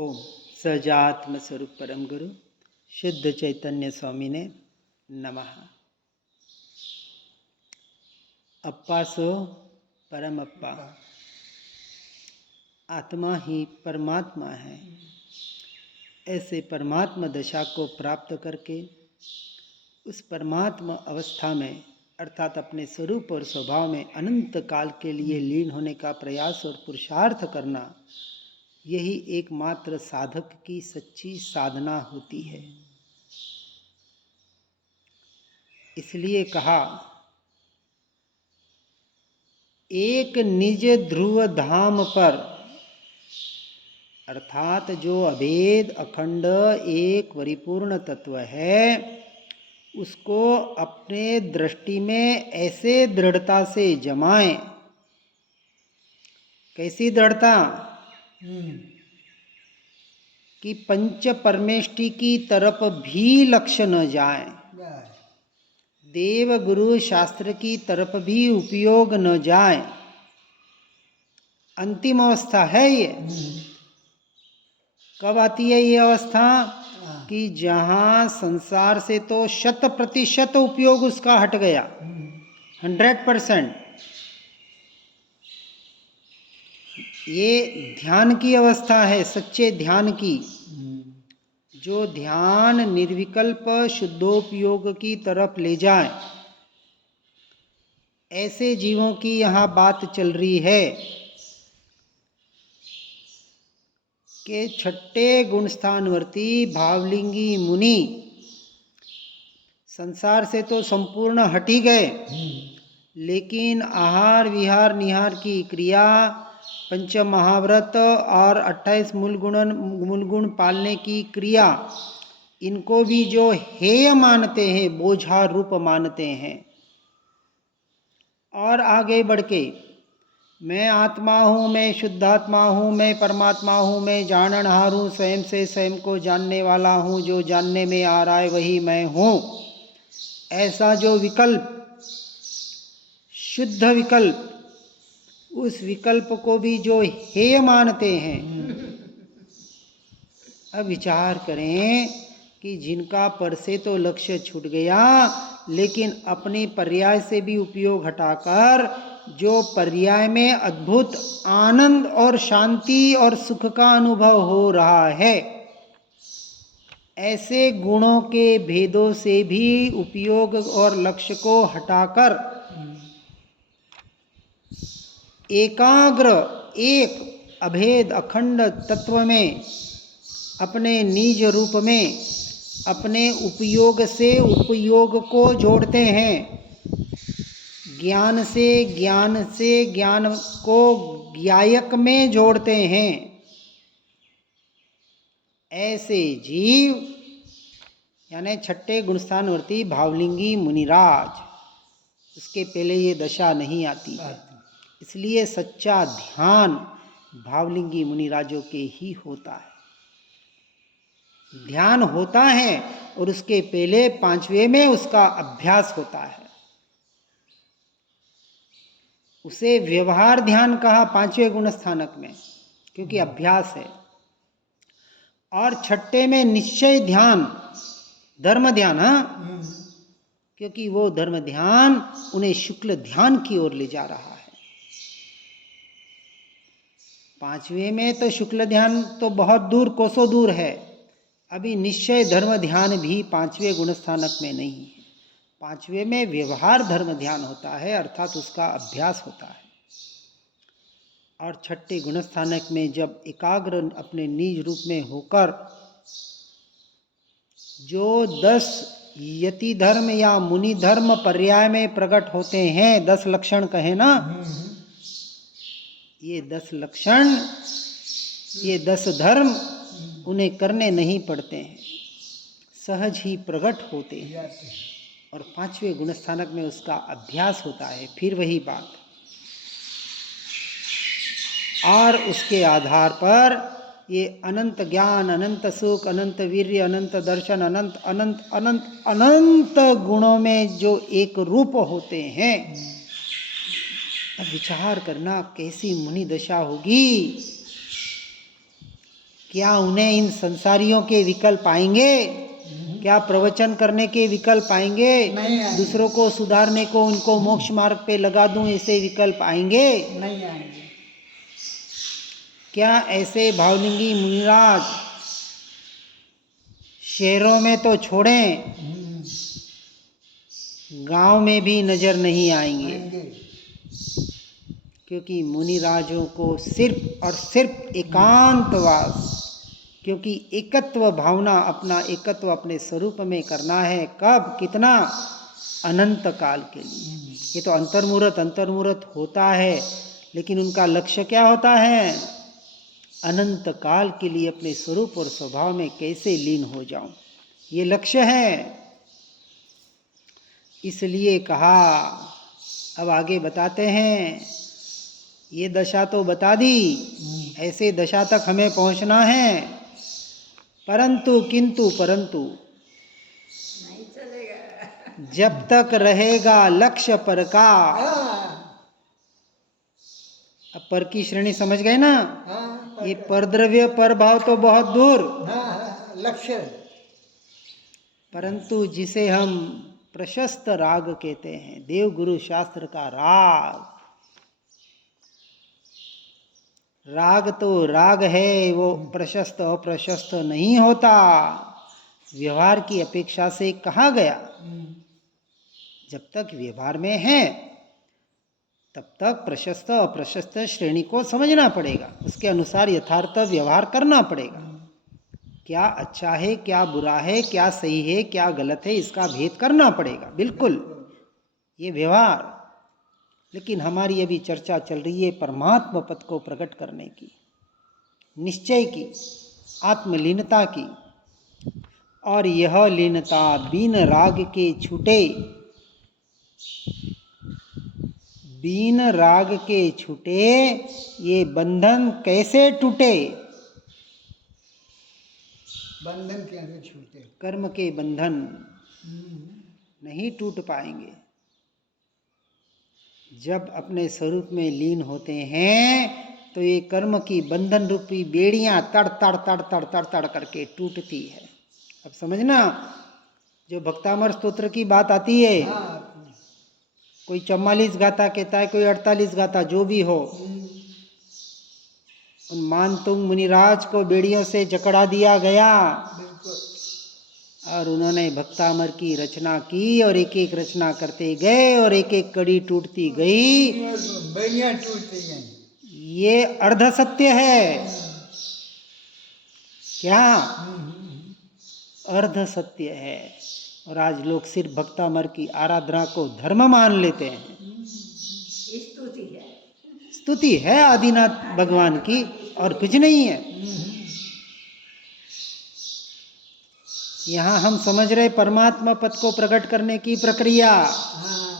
ओम सजात्म स्वरूप परम गुरु शुद्ध चैतन्य स्वामी ने नमः। अप्पा सो परम अप्पा, आत्मा ही परमात्मा है। ऐसे परमात्मा दशा को प्राप्त करके उस परमात्मा अवस्था में अर्थात अपने स्वरूप और स्वभाव में अनंत काल के लिए लीन होने का प्रयास और पुरुषार्थ करना, यही एकमात्र साधक की सच्ची साधना होती है। इसलिए कहा, एक निज ध्रुव धाम पर अर्थात जो अभेद अखंड एक परिपूर्ण तत्व है, उसको अपने दृष्टि में ऐसे दृढ़ता से जमाएं। कैसी दृढ़ता? कि पंच परमेष्टि की तरफ भी लक्ष्य न जाए, देव गुरु शास्त्र की तरफ भी उपयोग न जाए। अंतिम अवस्था है ये। कब आती है ये अवस्था? कि जहाँ संसार से तो 100% उपयोग उसका हट गया, 100%। ये ध्यान की अवस्था है, सच्चे ध्यान की। जो ध्यान निर्विकल्प शुद्धोपयोग की तरफ ले जाए, ऐसे जीवों की यहाँ बात चल रही है कि छठे गुणस्थानवर्ती भावलिंगी मुनि संसार से तो संपूर्ण हट ही गए, लेकिन आहार विहार निहार की क्रिया, पंच महाव्रत और 28 मूल गुण पालने की क्रिया, इनको भी जो हेय मानते हैं, बोझा रूप मानते हैं। और आगे बढ़ के मैं आत्मा हूँ, मैं शुद्धात्मा हूँ, मैं परमात्मा हूँ, मैं जाननहार हूँ, स्वयं से स्वयं को जानने वाला हूँ, जो जानने में आ रहा है वही मैं हूँ, ऐसा जो विकल्प, शुद्ध विकल्प, उस विकल्प को भी जो हेय मानते हैं। अब विचार करें कि जिनका पर से तो लक्ष्य छूट गया, लेकिन अपने पर्याय से भी उपयोग हटाकर जो पर्याय में अद्भुत आनंद और शांति और सुख का अनुभव हो रहा है, ऐसे गुणों के भेदों से भी उपयोग और लक्ष्य को हटाकर एकाग्र एक अभेद अखंड तत्व में अपने निज रूप में अपने उपयोग से उपयोग को जोड़ते हैं। ज्ञान से ज्ञान को ज्ञायक में जोड़ते हैं। ऐसे जीव यानी छठे गुणस्थानवर्ती भावलिंगी मुनिराज, उसके पहले ये दशा नहीं आती है। इसलिए सच्चा ध्यान भावलिंगी मुनिराजों के ही होता है। ध्यान होता है और उसके पहले पांचवें में उसका अभ्यास होता है। उसे व्यवहार ध्यान कहा पांचवें गुणस्थानक में, क्योंकि अभ्यास है। और छठे में निश्चय ध्यान, धर्म ध्यान, क्योंकि वो धर्म ध्यान उन्हें शुक्ल ध्यान की ओर ले जा रहा है। पांचवें में तो शुक्ल ध्यान तो बहुत दूर, कोसों दूर है। अभी निश्चय धर्म ध्यान भी पांचवें गुणस्थानक में नहीं है। पांचवें में व्यवहार धर्म ध्यान होता है, अर्थात उसका अभ्यास होता है। और छठे गुणस्थानक में जब एकाग्र अपने निज रूप में होकर जो 10 यति धर्म या मुनि धर्म पर्याय में प्रकट होते हैं, 10 लक्षण कहे ना, ये 10 लक्षण, ये 10 धर्म उन्हें करने नहीं पड़ते हैं, सहज ही प्रकट होते हैं। और पांचवें गुणस्थानक में उसका अभ्यास होता है। फिर वही बात, और उसके आधार पर ये अनंत ज्ञान, अनंत सुख, अनंत वीर्य, अनंत दर्शन, अनंत अनंत अनंत अनंत गुणों में जो एक रूप होते हैं। अब विचार करना कैसी मुनि दशा होगी। क्या उन्हें इन संसारियों के विकल्प आएंगे? क्या प्रवचन करने के विकल्प आएंगे? दूसरों को सुधारने को, उनको मोक्ष मार्ग पे लगा दूं, ऐसे विकल्प आएंगे? नहीं आएंगे। क्या ऐसे भावलिंगी मुनिराज शहरों में तो छोड़ें, गांव में भी नजर नहीं आएंगे? क्योंकि मुनिराजों को सिर्फ और सिर्फ एकांतवास, क्योंकि एकत्व भावना, अपना एकत्व अपने स्वरूप में करना है। कब? कितना? अनंत काल के लिए। ये तो अंतर्मुहूर्त होता है, लेकिन उनका लक्ष्य क्या होता है? अनंत काल के लिए अपने स्वरूप और स्वभाव में कैसे लीन हो जाऊं, ये लक्ष्य है। इसलिए कहा, अब आगे बताते हैं। ये दशा तो बता दी, ऐसे दशा तक हमें पहुंचना है, परंतु नहीं चलेगा जब तक रहेगा लक्ष्य पर का। अब पर की श्रेणी समझ गए ना? ये परद्रव्य पर भाव तो बहुत दूर, लक्ष्य। परंतु जिसे हम प्रशस्त राग कहते हैं, देव गुरु शास्त्र का राग। राग तो राग है, वो प्रशस्त अप्रशस्त नहीं होता। व्यवहार की अपेक्षा से कहा गया, जब तक व्यवहार में है तब तक प्रशस्त अप्रशस्त श्रेणी को समझना पड़ेगा, उसके अनुसार यथार्थ व्यवहार करना पड़ेगा। क्या अच्छा है, क्या बुरा है, क्या सही है, क्या गलत है, इसका भेद करना पड़ेगा। बिल्कुल, ये व्यवहार। लेकिन हमारी अभी चर्चा चल रही है परमात्मा पद को प्रकट करने की, निश्चय की, आत्मलीनता की। और यह लीनता बिन राग के छूटे, बिन राग के छूटे, ये बंधन कैसे टूटे? बंधन कैसे छूटे? कर्म के बंधन नहीं टूट पाएंगे। जब अपने स्वरूप में लीन होते हैं तो ये कर्म की बंधन रूपी बेड़ियां तड़ तड़ तड़ तड़ तड़ तड़ करके टूटती है। अब समझना, जो भक्तामर स्तोत्र की बात आती है, कोई 44 गाथा कहता है, कोई 48 गाथा, जो भी हो, उन मानतुंग मुनिराज को बेड़ियों से जकड़ा दिया गया और उन्होंने भक्तामर की रचना की और एक एक रचना करते गए और एक एक कड़ी टूटती गई। बेड़ियां टूटती गई। ये अर्ध सत्य है। क्या? अर्ध सत्य है। और आज लोग सिर्फ भक्तामर की आराधना को धर्म मान लेते हैं। स्तुति है आदिनाथ भगवान की, और कुछ नहीं है। यहाँ हम समझ रहे परमात्मा पद को प्रकट करने की प्रक्रिया,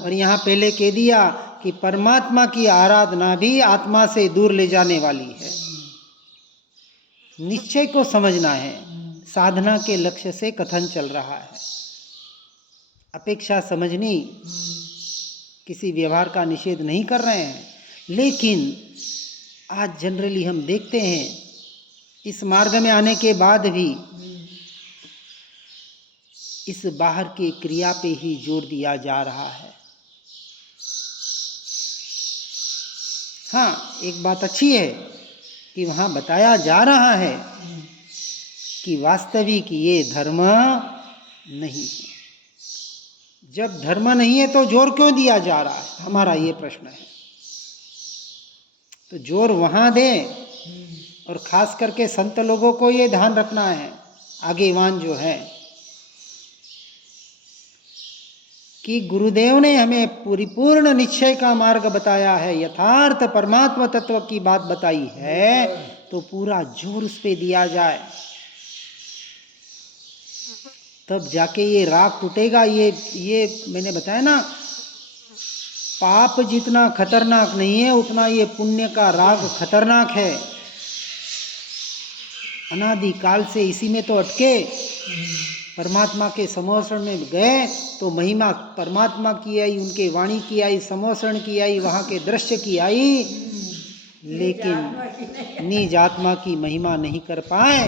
और यहाँ पहले कह दिया कि परमात्मा की आराधना भी आत्मा से दूर ले जाने वाली है। निश्चय को समझना है। साधना के लक्ष्य से कथन चल रहा है। अपेक्षा समझनी, किसी व्यवहार का निषेध नहीं कर रहे हैं, लेकिन आज जनरली हम देखते हैं इस मार्ग में आने के बाद भी इस बाहर की क्रिया पे ही जोर दिया जा रहा है। हाँ, एक बात अच्छी है कि वहाँ बताया जा रहा है कि वास्तविक ये धर्म नहीं है। जब धर्म नहीं है तो जोर क्यों दिया जा रहा है, हमारा ये प्रश्न है। तो जोर वहाँ दें, और खास करके संत लोगों को ये ध्यान रखना है, आगेवान जो है, कि गुरुदेव ने हमें परिपूर्ण निश्चय का मार्ग बताया है, यथार्थ परमात्मा तत्व की बात बताई है, तो पूरा जोर उस पे दिया जाए, तब जाके ये राग टूटेगा। ये मैंने बताया ना, पाप जितना खतरनाक नहीं है उतना ये पुण्य का राग खतरनाक है। अनादि काल से इसी में तो अटके, परमात्मा के समोषण में गए तो महिमा परमात्मा की आई, उनके वाणी की आई, समोषण की आई, वहाँ के दृश्य की आई, लेकिन निज आत्मा की महिमा नहीं कर पाए,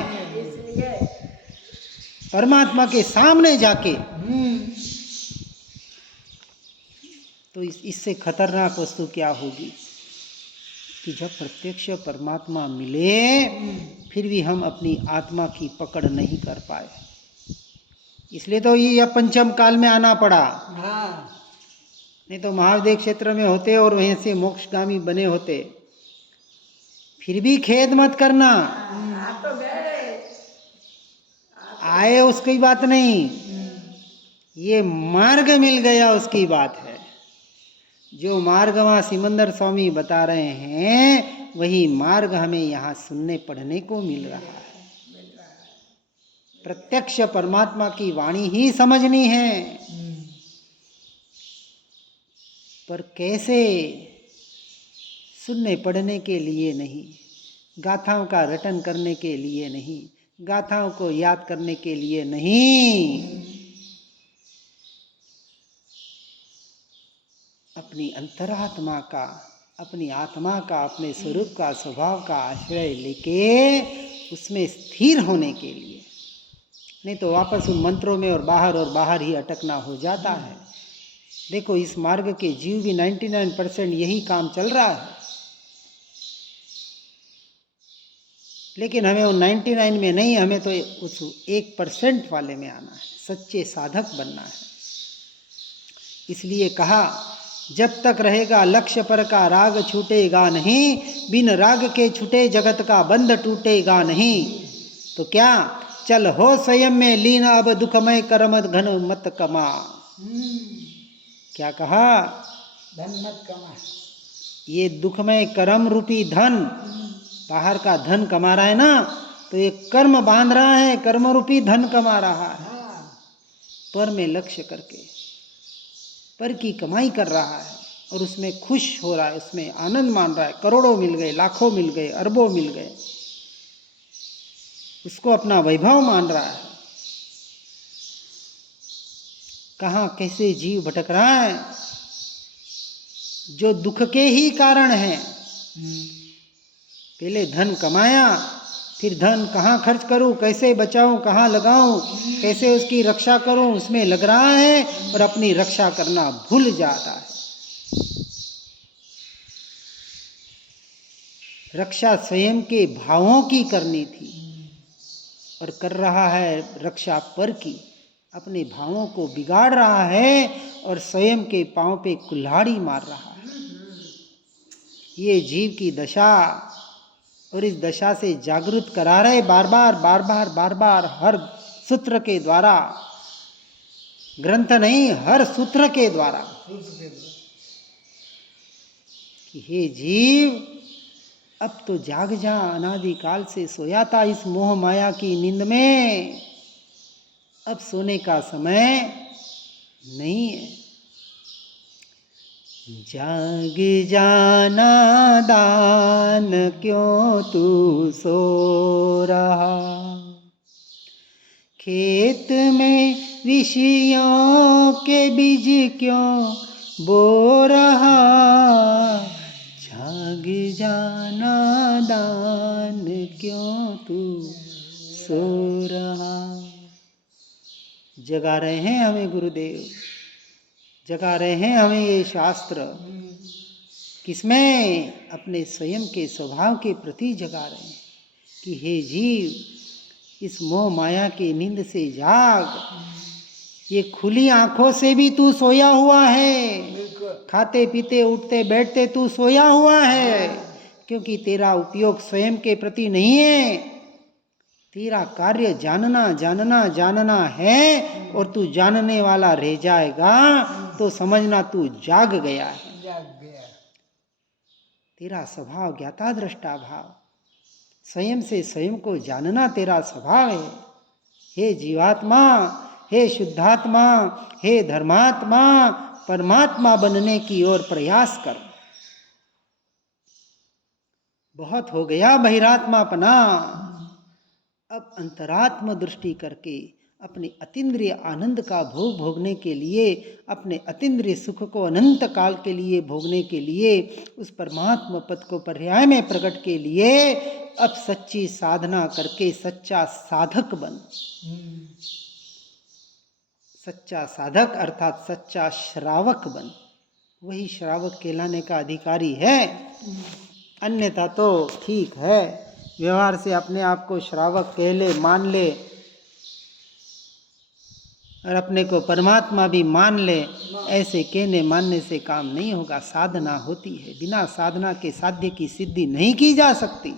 परमात्मा के सामने जाके तो इससे खतरनाक वस्तु क्या होगी कि जब प्रत्यक्ष परमात्मा मिले फिर भी हम अपनी आत्मा की पकड़ नहीं कर पाए। इसलिए तो ये पंचम काल में आना पड़ा, हाँ नहीं तो महादेव क्षेत्र में होते और वहीं से मोक्षगामी बने होते। फिर भी खेद मत करना, आए उसकी बात नहीं, ये मार्ग मिल गया उसकी बात है। जो मार्ग वहाँ सिमंदर स्वामी बता रहे हैं वही मार्ग हमें यहाँ सुनने पढ़ने को मिल रहा है। प्रत्यक्ष परमात्मा की वाणी ही समझनी है, पर कैसे? सुनने पढ़ने के लिए नहीं, गाथाओं का रटन करने के लिए नहीं, गाथाओं को याद करने के लिए नहीं, अपनी अंतरात्मा का, अपनी आत्मा का, अपने स्वरूप का, स्वभाव का आश्रय लेके उसमें स्थिर होने के लिए। नहीं तो वापस उन मंत्रों में और बाहर ही अटकना हो जाता है। देखो इस मार्ग के जीव भी 99% यही काम चल रहा है, लेकिन हमें वो 99 में नहीं, हमें तो उस 1% वाले में आना है, सच्चे साधक बनना है। इसलिए कहा जब तक रहेगा लक्ष्य पर का राग छूटेगा नहीं, बिन राग के छूटे जगत का बंध टूटेगा नहीं। तो क्या चल हो स्वयं में लीन, अब दुखमय कर्म घन मत कमा। क्या कहा? धन मत कमा। ये दुखमय कर्म रूपी धन, बाहर का धन कमा रहा है ना, तो ये कर्म बांध रहा है, कर्म रूपी धन कमा रहा है। पर में लक्ष्य करके पर की कमाई कर रहा है और उसमें खुश हो रहा है, उसमें आनंद मान रहा है। करोड़ों मिल गए, लाखों मिल गए, अरबों मिल गए, उसको अपना वैभव मान रहा है। कहाँ कैसे जीव भटक रहा है, जो दुख के ही कारण है। पहले धन कमाया, फिर धन कहाँ खर्च करूं, कैसे बचाऊं, कहाँ लगाऊं, कैसे उसकी रक्षा करूं, उसमें लग रहा है और अपनी रक्षा करना भूल जाता है। रक्षा स्वयं के भावों की करनी थी और कर रहा है रक्षा पर की, अपने भावों को बिगाड़ रहा है और स्वयं के पांव पे कुल्हाड़ी मार रहा है। ये जीव की दशा, और इस दशा से जागृत करा रहे बार बार हर सूत्र के द्वारा, ग्रंथ नहीं, हर सूत्र के द्वारा, कि हे जीव अब तो जाग जा, अनादिकाल से सोया था इस मोह माया की नींद में, अब सोने का समय नहीं है। जाग जाना दान, क्यों तू सो रहा, खेत में विषयों के बीज क्यों बो रहा, जाग जाना दान, क्यों तू सो रहा। जगा रहे हैं हमें गुरुदेव, जगा रहे हैं हमें ये शास्त्र। किसमें? अपने स्वयं के स्वभाव के प्रति जगा रहे हैं कि हे जीव इस मोह माया की नींद से जाग, ये खुली आंखों से भी तू सोया हुआ है, खाते पीते उठते बैठते तू सोया हुआ है, क्योंकि तेरा उपयोग स्वयं के प्रति नहीं है, तेरा कार्य जानना जानना जानना है, और तू जानने वाला रह जाएगा तो समझना तू जाग गया है। जाग गया। तेरा स्वभाव ज्ञाता दृष्टा भाव, स्वयं से स्वयं को जानना तेरा स्वभाव है। हे जीवात्मा, हे शुद्धात्मा, हे धर्मात्मा, परमात्मा बनने की ओर प्रयास कर। बहुत हो गया बहिरात्मापना, अब अंतरात्म दृष्टि करके अपने अतीन्द्रिय आनंद का भोग भोगने के लिए, अपने अतीन्द्रिय सुख को अनंत काल के लिए भोगने के लिए, उस परमात्मा पद को पर्याय में प्रकट के लिए अब सच्ची साधना करके सच्चा साधक बन। सच्चा साधक अर्थात सच्चा श्रावक बन। वही श्रावक कहलाने का अधिकारी है। अन्यथा तो ठीक है, व्यवहार से अपने आप को श्रावक कह ले, मान ले और अपने को परमात्मा भी मान ले, ऐसे कहने मानने से काम नहीं होगा। साधना होती है, बिना साधना के साध्य की सिद्धि नहीं की जा सकती,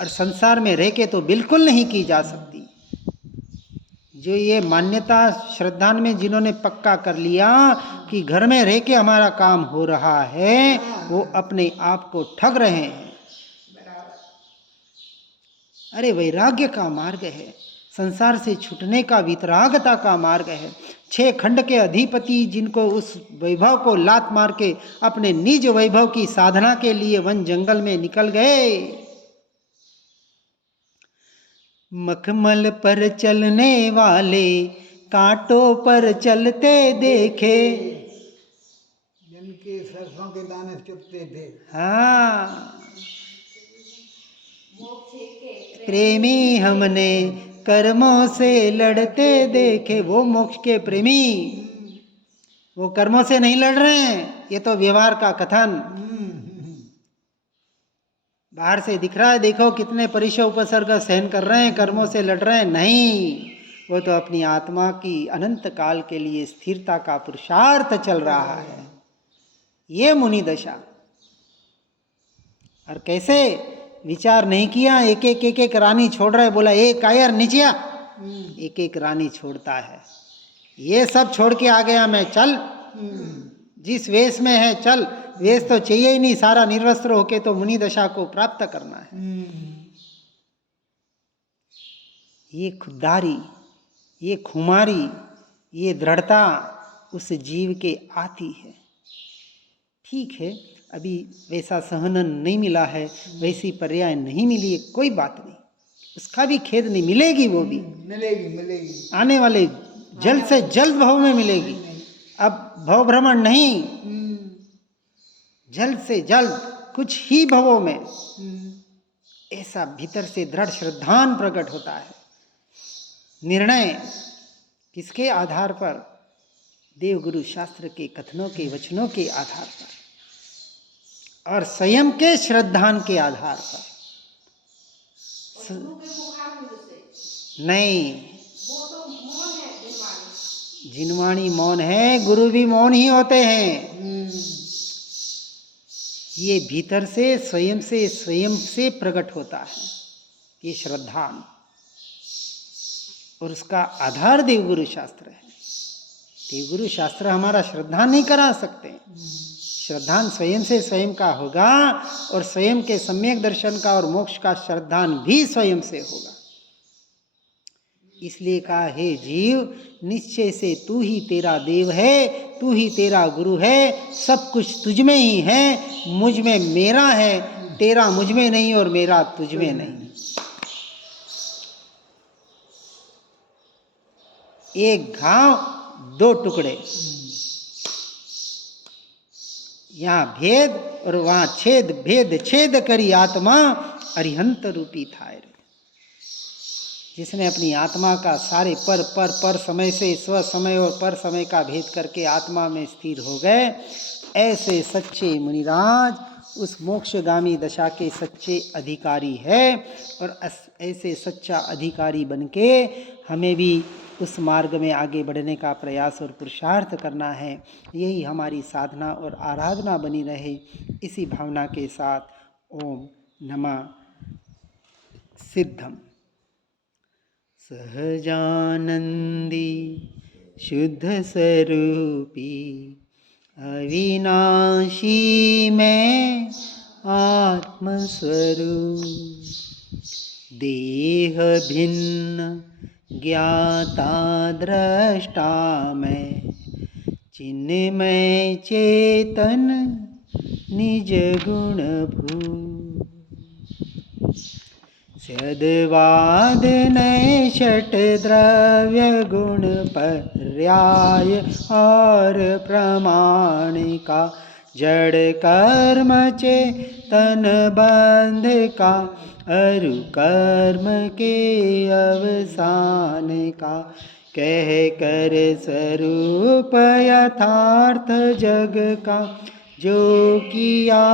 और संसार में रह के तो बिल्कुल नहीं की जा सकती। जो ये मान्यता श्रद्धा में जिन्होंने पक्का कर लिया कि घर में रह के हमारा काम हो रहा है, वो अपने आप को ठग रहे हैं। अरे वैराग्य का मार्ग है, संसार से छूटने का वितरागता का मार्ग है। 6 खंड के अधिपति जिनको उस वैभव को लात मार के अपने निज वैभव की साधना के लिए वन जंगल में निकल गए। मखमल पर चलने वाले कांटों पर चलते देखे, जिनके सरसों के दाने चुपते थे। हाँ, प्रेमी हमने कर्मों से लड़ते देखे। वो मोक्ष के प्रेमी, वो कर्मों से नहीं लड़ रहे हैं, ये तो व्यवहार का कथन। बाहर से दिख रहा है, देखो कितने परिशव उपसर्ग सहन कर रहे हैं, कर्मों से लड़ रहे हैं। नहीं, वो तो अपनी आत्मा की अनंत काल के लिए स्थिरता का पुरुषार्थ चल रहा है। ये मुनि दशा। और कैसे विचार नहीं किया, एक एक रानी छोड़ रहे, बोला एक कायर नीचिया, एक रानी छोड़ता है। ये सब छोड़ के आ गया मैं, चल जिस वेश में है चल, वेश तो चाहिए ही नहीं, सारा निर्वस्त्र होके तो मुनि दशा को प्राप्त करना है। ये खुददारी, ये खुमारी, ये दृढ़ता उस जीव के आती है। ठीक है, अभी वैसा सहनन नहीं मिला है, वैसी पर्याय नहीं मिली है, कोई बात नहीं, उसका भी खेद नहीं, मिलेगी, वो भी मिलेगी आने वाले जल्द से जल्द भव में मिलेगी। अब भव भ्रमण नहीं, जल्द से जल्द कुछ ही भवों में ऐसा भीतर से दृढ़ श्रद्धान प्रकट होता है। निर्णय किसके आधार पर? देवगुरु शास्त्र के कथनों के वचनों के आधार पर और स्वयं के श्रद्धान के आधार पर। नहीं, जिनवाणी मौन है, गुरु भी मौन ही होते हैं। ये भीतर से स्वयं से प्रकट होता है, ये श्रद्धान, और उसका आधार देवगुरु शास्त्र है। देवगुरु शास्त्र हमारा श्रद्धान नहीं करा सकते, श्रद्धान स्वयं से स्वयं का होगा, और स्वयं के सम्यक दर्शन का और मोक्ष का श्रद्धान भी स्वयं से होगा। इसलिए कहा, हे जीव, निश्चय से तू ही तेरा देव है, तू ही तेरा गुरु है, सब कुछ तुझ में ही है, मुझ में मेरा है, तेरा मुझ में नहीं और मेरा तुझ में नहीं। एक घाव दो टुकड़े, यहाँ भेद और वहाँ छेद, भेद छेद करी आत्मा अरिहंत रूपी थाय। जिसने अपनी आत्मा का सारे पर समय से स्व समय और पर समय का भेद करके आत्मा में स्थिर हो गए, ऐसे सच्चे मुनिराज उस मोक्षगामी दशा के सच्चे अधिकारी है। और ऐसे सच्चा अधिकारी बनके हमें भी उस मार्ग में आगे बढ़ने का प्रयास और पुरुषार्थ करना है। यही हमारी साधना और आराधना बनी रहे। इसी भावना के साथ ओम नमः सिद्धम। सहजानंदी शुद्ध स्वरूपी अविनाशी में आत्मस्वरूप, देह भिन्न ज्ञाता दृष्टा में, चिन्मय चेतन निज गुण भू। यद्वाद नए षट द्रव्य गुण पर्याय और प्रमाणिका जड़ कर्म चेतन बंध का अरु कर्म के अवसान का कह कर स्वरूप यथार्थ जग का जो किया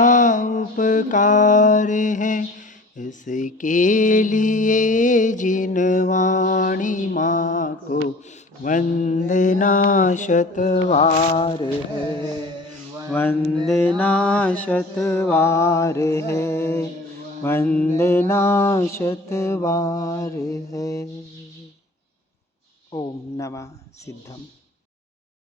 उपकार है इसके लिए जिन वाणी माँ को वंदना शतवार है वंदना शतवार है वंदना शतवार है। ओम नमः सिद्धम।